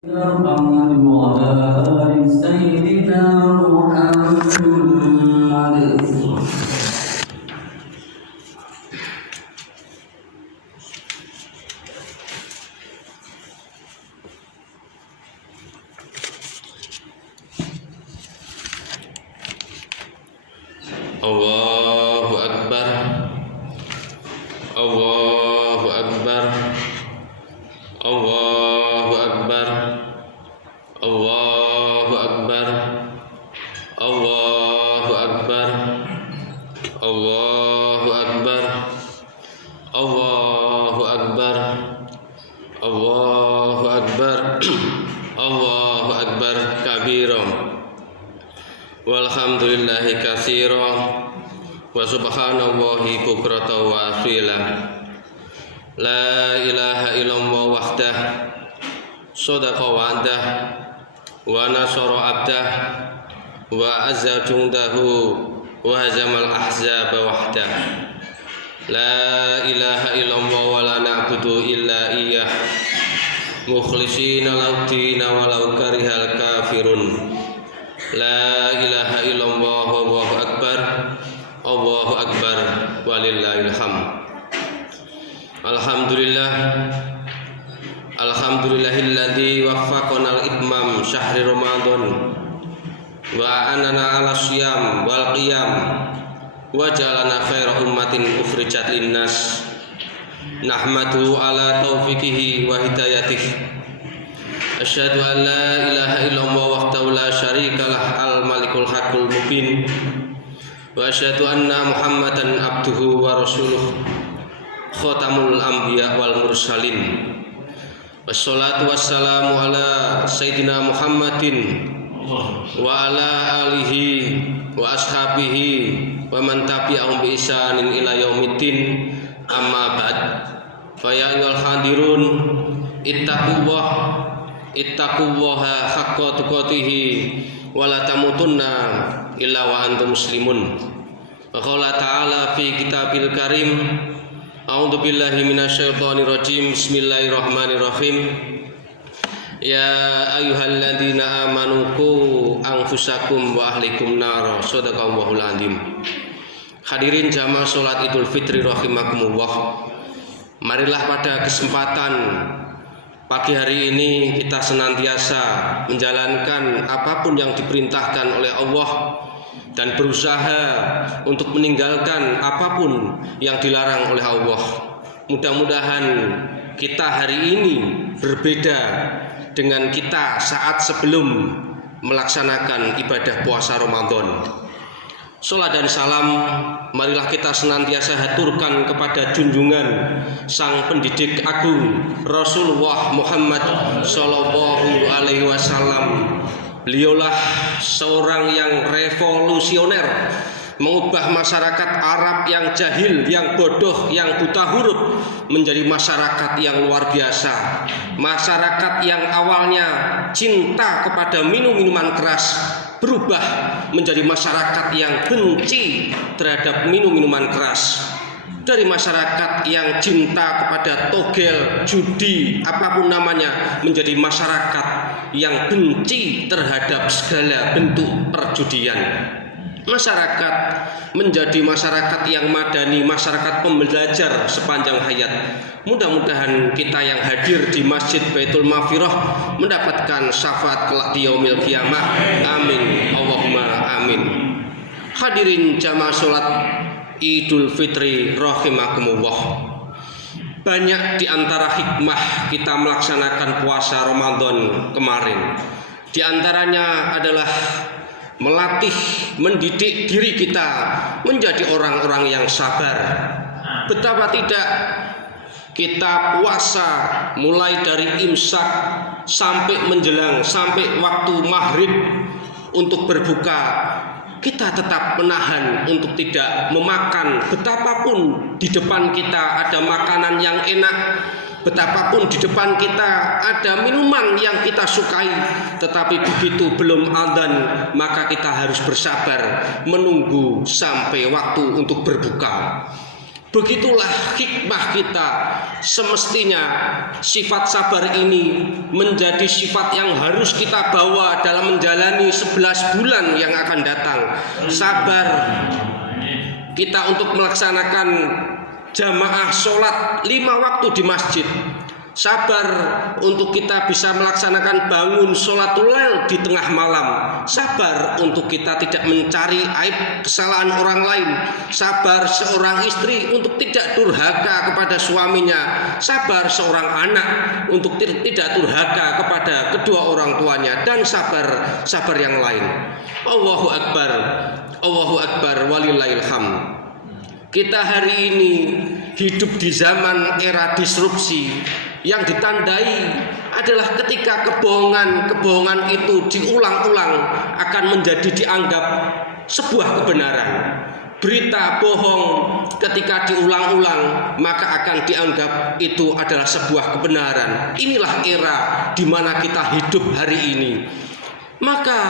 محمد وعلى آل سيدنا محمد. Allahu Akbar, Allahu Akbar, Allahu Akbar, Allahu Akbar, Allahu Akbar, Allahu Akbar, Allahu Akbar, Allahu Akbar, Allahu Akbar kabiran, walhamdulillahi katsiran, wa subhanallahi bukratan wa asila. La ilaha illallah wahdah, sadaqa wa'dah, wa nasara abdah, wa azza jundahu, wa hazamal ahzaba wahdah. La ilaha illallah wa la na'budu illa iyyah, mukhlishina lahu-d-din walau karihal kafirun. La ilaha illallah wallahu akbar, Allahu akbar, walillahil hamd. Alhamdulillah, alhamdulillahilladzi waffaqana al-itmam syahri Ramadan wa anana ala syiyam wal qiyam wa jalana khaira ummatin ukhrijat linnas. Nahmadu ala taufiqihi wa hidayatihi. Asyhadu an la ilaha illallah wahdahu la syarikalah al-malikul haqqul mubin. Wa asyhadu anna Muhammadan abduhu wa rasuluh, khatamul anbiya wal mursalin. Wassalatu wassalamu ala sayyidina Muhammadin wa ala alihi wa ashabihi wa man tabi'ahum bi ihsanin ila yaumiddin. Amma ba'd. Fa ya ayyuhal hadirun, ittaqullaha haqqa tuqatih wa la tamutunna illa wa antum muslimun. Wa qala ta'ala fi kitabil karim, a'udzu billahi minasyaitonir rajim, bismillahirrahmanirrahim. Ya ayyuhalladzina amanu qu anfusakum wa ahlikum nar, shadaqallahul azim. Hadirin jamaah salat Idul Fitri rahimakumullah. Marilah pada kesempatan pagi hari ini kita senantiasa menjalankan apapun yang diperintahkan oleh Allah dan berusaha untuk meninggalkan apapun yang dilarang oleh Allah. Mudah-mudahan kita hari ini berbeda dengan kita saat sebelum melaksanakan ibadah puasa Ramadan. Salat dan salam marilah kita senantiasa haturkan kepada junjungan sang pendidik agung Rasulullah Muhammad sallallahu alaihi wasallam. Beliaulah seorang yang revolusioner, mengubah masyarakat Arab yang jahil, yang bodoh, yang buta huruf menjadi masyarakat yang luar biasa. Masyarakat yang awalnya cinta kepada minuman keras berubah menjadi masyarakat yang benci terhadap minuman keras. Dari masyarakat yang cinta kepada togel, judi, apapun namanya, menjadi masyarakat yang benci terhadap segala bentuk perjudian. Masyarakat menjadi masyarakat yang madani, masyarakat pembelajar sepanjang hayat. Mudah-mudahan kita yang hadir di Masjid Baitul Maghfirah mendapatkan syafaat kelak di yaumil qiyamah. Amin, Allahumma amin. Hadirin jamaah salat Idul Fitri rahimakumullah. Banyak di antara hikmah kita melaksanakan puasa Ramadan kemarin. Di antaranya adalah melatih, mendidik diri kita menjadi orang-orang yang sabar. Betapa tidak kita puasa mulai dari imsak sampai menjelang, sampai waktu maghrib untuk berbuka, kita tetap menahan untuk tidak memakan. Betapapun di depan kita ada makanan yang enak, betapapun di depan kita ada minuman yang kita sukai, tetapi begitu belum adzan maka kita harus bersabar menunggu sampai waktu untuk berbuka. Begitulah hikmah kita. Semestinya sifat sabar ini menjadi sifat yang harus kita bawa dalam menjalani 11 bulan yang akan datang. Sabar kita untuk melaksanakan jamaah sholat 5 waktu di masjid. Sabar untuk kita bisa melaksanakan bangun sholatul lail di tengah malam. Sabar untuk kita tidak mencari aib kesalahan orang lain. Sabar seorang istri untuk tidak durhaka kepada suaminya. Sabar seorang anak untuk tidak durhaka kepada kedua orang tuanya. Dan sabar yang lain. Allahu Akbar, Allahu Akbar, walillahil hamd. Kita hari ini hidup di zaman era disrupsi yang ditandai adalah ketika kebohongan itu diulang-ulang akan menjadi dianggap sebuah kebenaran. Berita bohong ketika diulang-ulang maka akan dianggap itu adalah sebuah kebenaran. Inilah era di mana kita hidup hari ini. Maka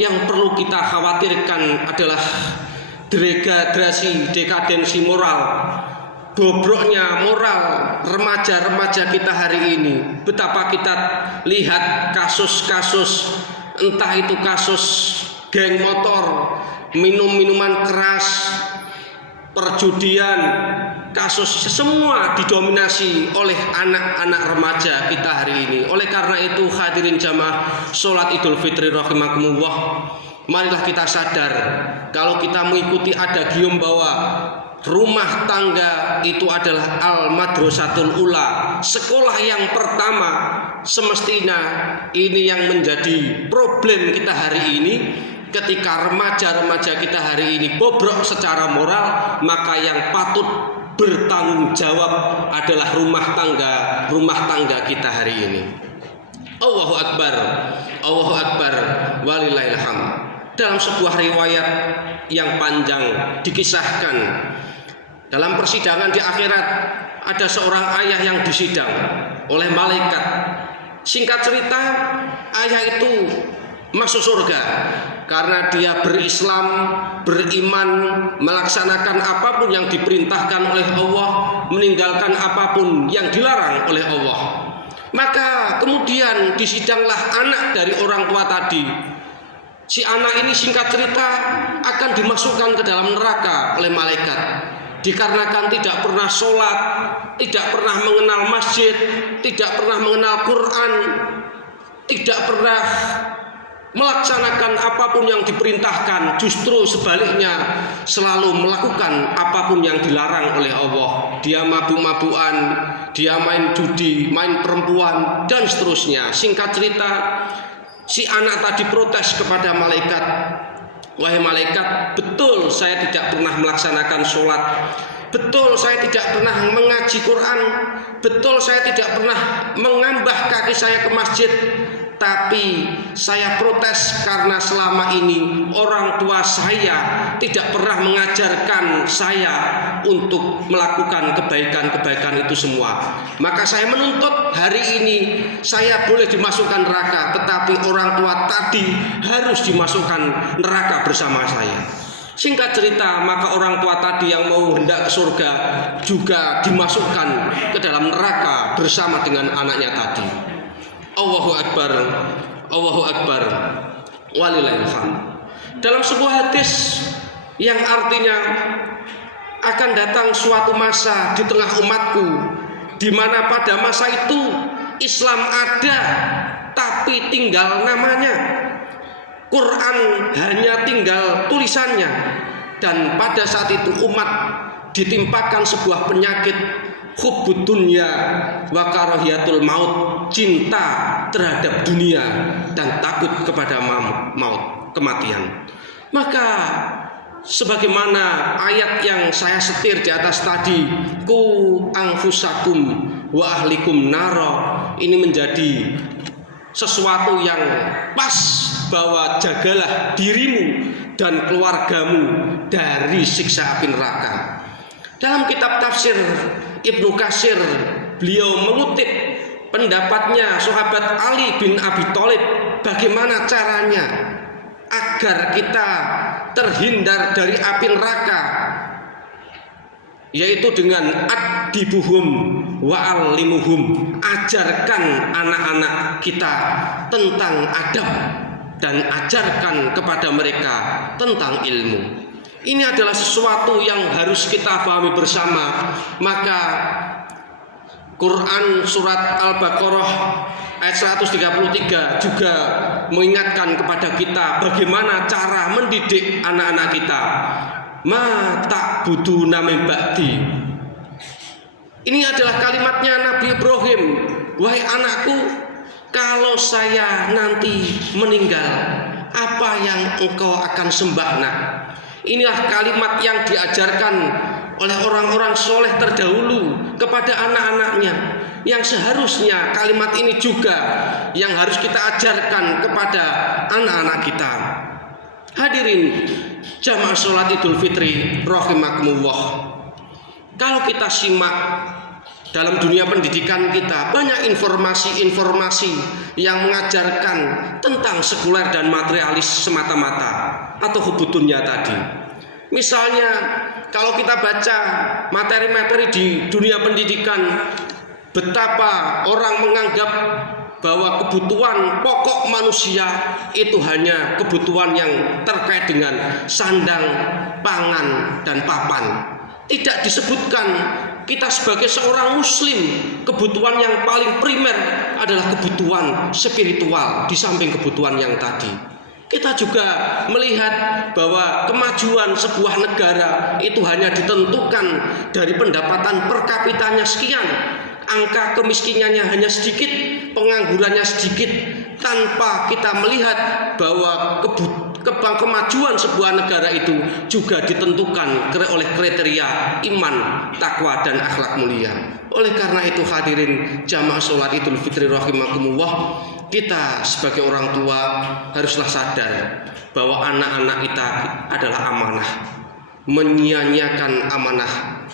yang perlu kita khawatirkan adalah dekadensi moral, bobroknya moral remaja-remaja kita hari ini. Betapa kita lihat kasus-kasus, entah itu kasus geng motor, minuman keras, perjudian, kasus semua didominasi oleh anak-anak remaja kita hari ini. Oleh karena itu hadirin jamaah sholat Idul Fitri rahimakumullah, marilah kita sadar kalau kita mengikuti adagium bahwa rumah tangga itu adalah al-madrasatul ula, sekolah yang pertama. Semestinya ini yang menjadi problem kita hari ini. Ketika remaja-remaja kita hari ini bobrok secara moral, maka yang patut bertanggung jawab adalah rumah tangga kita hari ini. Allahu Akbar, Allahu Akbar, walillahil hamd. Dalam sebuah riwayat yang panjang dikisahkan, dalam persidangan di akhirat ada seorang ayah yang disidang oleh malaikat. Singkat cerita, ayah itu masuk surga karena dia berislam, beriman, melaksanakan apapun yang diperintahkan oleh Allah, meninggalkan apapun yang dilarang oleh Allah. Maka kemudian disidanglah anak dari orang tua tadi. Si anak ini singkat cerita akan dimasukkan ke dalam neraka oleh malaikat, dikarenakan tidak pernah sholat, tidak pernah mengenal masjid, tidak pernah mengenal Quran, tidak pernah melaksanakan apapun yang diperintahkan. Justru sebaliknya selalu melakukan apapun yang dilarang oleh Allah. Dia mabuk-mabukan, dia main judi, main perempuan, dan seterusnya. Singkat cerita, si anak tadi protes kepada malaikat, wahai malaikat, betul saya tidak pernah melaksanakan sholat, betul saya tidak pernah mengaji Quran, betul saya tidak pernah mengambah kaki saya ke masjid, tapi saya protes karena selama ini orang tua saya tidak pernah mengajarkan saya untuk melakukan kebaikan-kebaikan itu semua. Maka saya menuntut hari ini saya boleh dimasukkan neraka, tetapi orang tua tadi harus dimasukkan neraka bersama saya. Singkat cerita, maka orang tua tadi yang mau hendak ke surga juga dimasukkan ke dalam neraka bersama dengan anaknya tadi. Allahu Akbar, Allahu Akbar, walillahil hamd. Dalam sebuah hadis yang artinya akan datang suatu masa di tengah umatku di mana pada masa itu Islam ada tapi tinggal namanya, Quran hanya tinggal tulisannya, dan pada saat itu umat ditimpakan sebuah penyakit hubbud dunya wa karahiyatul maut, cinta terhadap dunia dan takut kepada maut, kematian. Maka sebagaimana ayat yang saya setir di atas tadi, ku anfusakum wa ahlikum naro, ini menjadi sesuatu yang pas bahwa jagalah dirimu dan keluargamu dari siksa api neraka. Dalam kitab tafsir Ibnu Katsir, beliau mengutip pendapatnya sahabat Ali bin Abi Thalib, bagaimana caranya agar kita terhindar dari api neraka, yaitu dengan adibuhum wa'allimuhum, ajarkan anak-anak kita tentang adab dan ajarkan kepada mereka tentang ilmu. Ini adalah sesuatu yang harus kita pahami bersama. Maka Quran surat Al-Baqarah ayat 133 juga mengingatkan kepada kita bagaimana cara mendidik anak-anak kita. Ma ta'buduna min ba'di. Ini adalah kalimatnya Nabi Ibrahim. Wahai anakku, kalau saya nanti meninggal, apa yang engkau akan sembah nak? Inilah kalimat yang diajarkan oleh orang-orang soleh terdahulu kepada anak-anaknya, yang seharusnya kalimat ini juga yang harus kita ajarkan kepada anak-anak kita. Hadirin jamaah sholat Idul Fitri rahimakumullah, kalau kita simak dalam dunia pendidikan kita, banyak informasi-informasi yang mengajarkan tentang sekuler dan materialis semata-mata atau hubudunnya tadi. Misalnya kalau kita baca materi-materi di dunia pendidikan, betapa orang menganggap bahwa kebutuhan pokok manusia itu hanya kebutuhan yang terkait dengan sandang, pangan, dan papan. Tidak disebutkan kita sebagai seorang muslim, kebutuhan yang paling primer adalah kebutuhan spiritual di samping kebutuhan yang tadi. Kita juga melihat bahwa kemajuan sebuah negara itu hanya ditentukan dari pendapatan per kapitanya sekian, angka kemiskinannya hanya sedikit, penganggurannya sedikit, tanpa kita melihat bahwa kemajuan sebuah negara itu juga ditentukan oleh kriteria iman, takwa, dan akhlak mulia. Oleh karena itu hadirin jamaah sholat Idul Fitri rahimakumullah, kita sebagai orang tua haruslah sadar bahwa anak-anak kita adalah amanah. Menyia-nyiakan amanah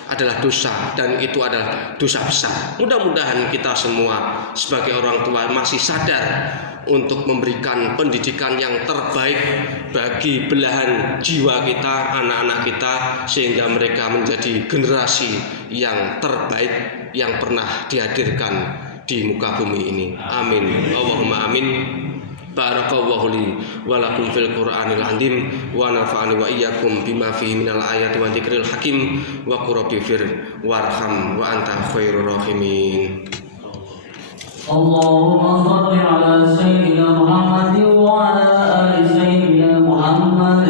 adalah dosa, dan itu adalah dosa besar. Mudah-mudahan kita semua sebagai orang tua masih sadar untuk memberikan pendidikan yang terbaik bagi belahan jiwa kita, anak-anak kita, sehingga mereka menjadi generasi yang terbaik yang pernah dihadirkan di muka bumi ini. Amin. Allahumma amin. Barakallahu li wa lakum fil Qur'anil azim wa nafa'ani wa iyyakum bima fihi minal ayati wa dzikril hakim wa qurbi fir warham wa anta khairur rahimin. Allahumma shalli ala sayyidina Muhammad wa ala ali sayyidina Muhammad.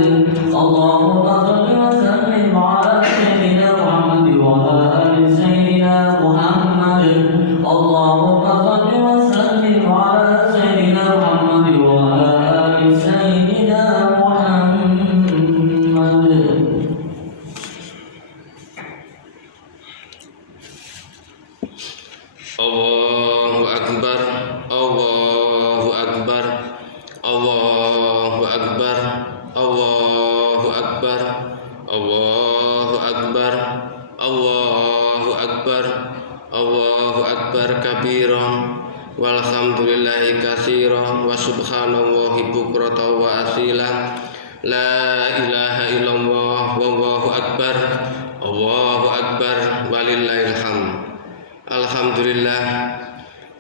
Allahumma shalli wa sallim ala sayyidina Muhammad wa ala ali sayyidina Muhammad. Allahumma shalli wa sallim ala sayyidina Muhammad wa ala ali sayyidina Muhammad. Allahu akbar, Allahu akbar, Allahu akbar, Allahu akbar, Allahu akbar, Allahu akbar, Allahu akbar kabiran, walhamdulillahi katsiran, wa subhanallahi bukratan wa asila. La ilaha illallah, wallahu akbar, Allahu akbar, walillahil hamd. Alhamdulillah,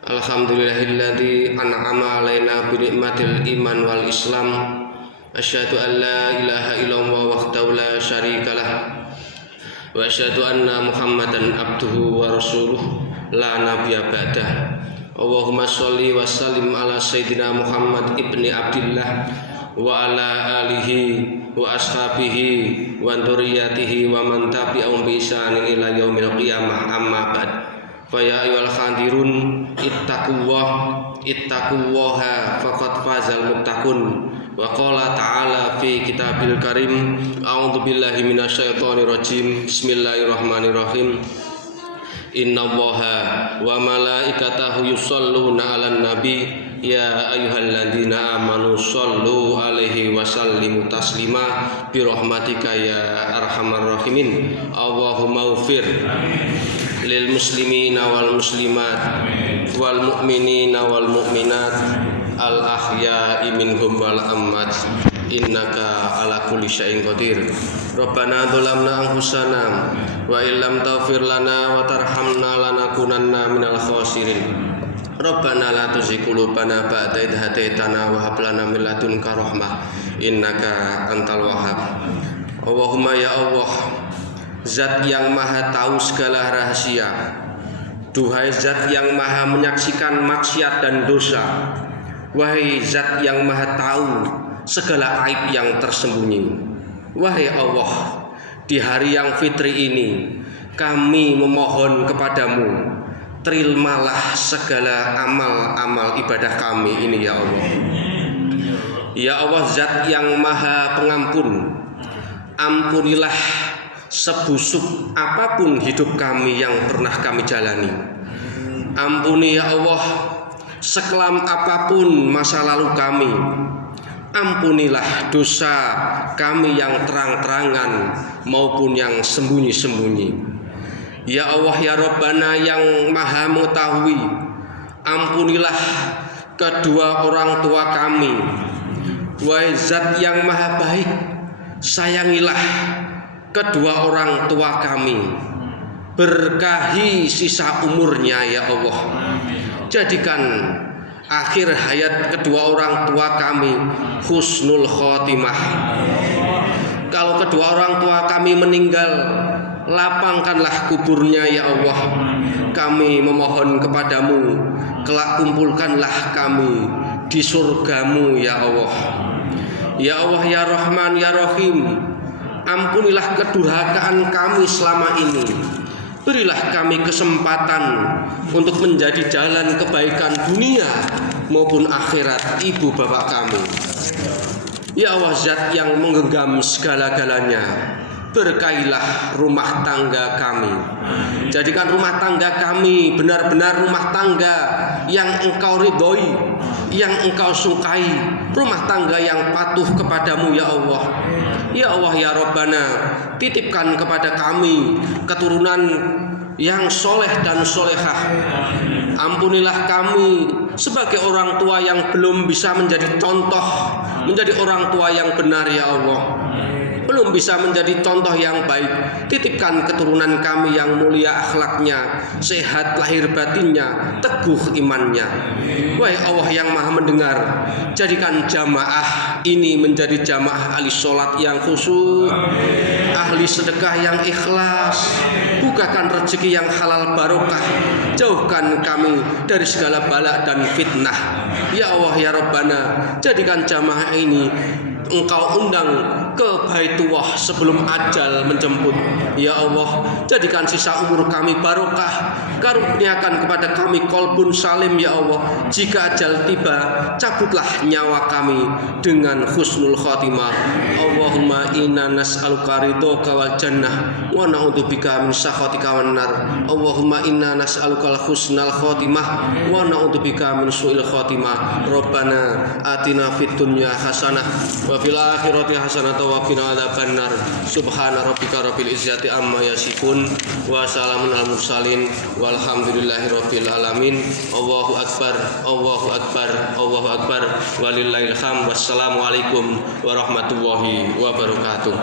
alhamdulillahilladzi an'ama alaina bi nikmatil iman wal islam. Asyhadu an la ilaha illallah wahdahu la syarikalah wa asyhadu anna Muhammadan abduhu wa rasuluh la nabiyya ba'dah. Allahumma sholli wa sallim ala sayyidina Muhammad ibni Abdillah wa ala alihi wa ashabihi wa dzurriyyatihi wa man tabi'ahum bi ihsanin ila yaumil qiyamah. Amma ba'd. Fa ya ayyuhal khadirun ittaqullaha faqad fazal muttaqun. Wa qala ta'ala fi kitabil karim, a'udzu billahi minasyaitonir rajim. Bismillahirrahmanirrahim. Innallaha wa malaikatahu yusholluna 'alan nabi ya ayyuhalladzina amanu shollu 'alaihi wa sallimu taslima bi rahmatika ya arhamar rahimin. Allahumma ighfir lil muslimina wal muslimat wal mu'minina wal mu'minat al ahya'i minhum wal amwat innaka ala kulli syai'in qadir. Rabbana dzalamna anfusana wa illam taghfir lana wa tarhamna lanakunanna minal khasirin. Rabbana la tuzigh qulubana ba'da idh hadaitana wa hab lana min ladunka rahmah innaka antal wahhab. Allahumma ya Allah, Zat yang maha tahu segala rahasia, duhai Zat yang maha menyaksikan maksiat dan dosa, wahai Zat yang maha tahu segala aib yang tersembunyi. Wahai Allah, di hari yang fitri ini kami memohon kepadamu, terimalah segala amal-amal ibadah kami ini ya Allah. Ya Allah, Zat yang maha pengampun, ampunilah sebusuk apapun hidup kami yang pernah kami jalani. Ampuni ya Allah sekelam apapun masa lalu kami. Ampunilah dosa kami yang terang-terangan maupun yang sembunyi-sembunyi. Ya Allah ya Rabbana yang maha mengetahui, ampunilah kedua orang tua kami. Wahai Zat yang maha baik, sayangilah kedua orang tua kami. Berkahi sisa umurnya ya Allah. Jadikan akhir hayat kedua orang tua kami husnul khotimah. Kalau kedua orang tua kami meninggal, lapangkanlah kuburnya ya Allah. Kami memohon kepadamu, kelak kumpulkanlah kami di surgamu ya Allah. Ya Allah ya Rahman ya Rahim, ampunilah kedurhakaan kami selama ini. Berilah kami kesempatan untuk menjadi jalan kebaikan dunia maupun akhirat ibu bapak kami. Ya Allah Zat yang menggenggam segala-galanya, berkailah rumah tangga kami. Jadikan rumah tangga kami benar-benar rumah tangga yang Engkau ridhoi, yang Engkau sukai, rumah tangga yang patuh kepadamu ya Allah. Ya Allah ya Rabbana, titipkan kepada kami keturunan yang soleh dan solehah. Ampunilah kami sebagai orang tua yang belum bisa menjadi contoh, menjadi orang tua yang benar ya Allah, belum bisa menjadi contoh yang baik. Titipkan keturunan kami yang mulia akhlaknya, sehat lahir batinnya, teguh imannya. Wahai Allah yang maha mendengar, jadikan jamaah ini menjadi jamaah ahli sholat yang khusyuk, ahli sedekah yang ikhlas. Bukakan rezeki yang halal barokah, jauhkan kami dari segala bala dan fitnah. Ya Allah ya Rabbana, jadikan jamaah ini Engkau undang ke Baitullah sebelum ajal menjemput. Ya Allah, jadikan sisa umur kami barokah. Karuniakan kepada kami qalbun salim ya Allah. Jika ajal tiba, cabutlah nyawa kami dengan husnul khotimah. Allahumma inna nas'aluka ridhoka wal jannah wa na'udzubika min sakhatika wan nar. Allahumma inna nas'aluka husnal khotimah wa na'udzubika min su'il khotimah. Rabbana atina fid dunya hasanah wa fil akhirati hasanah wa qina adzabannar. Subhana rabbika rabbil izzati amma yasifun wa salamun alal mursalin walhamdulillahi rabbil alamin. Allahu akbar, Allahu akbar, Allahu akbar, walillahil hamd. Wassalamu alaikum warahmatullahi wabarakatuh.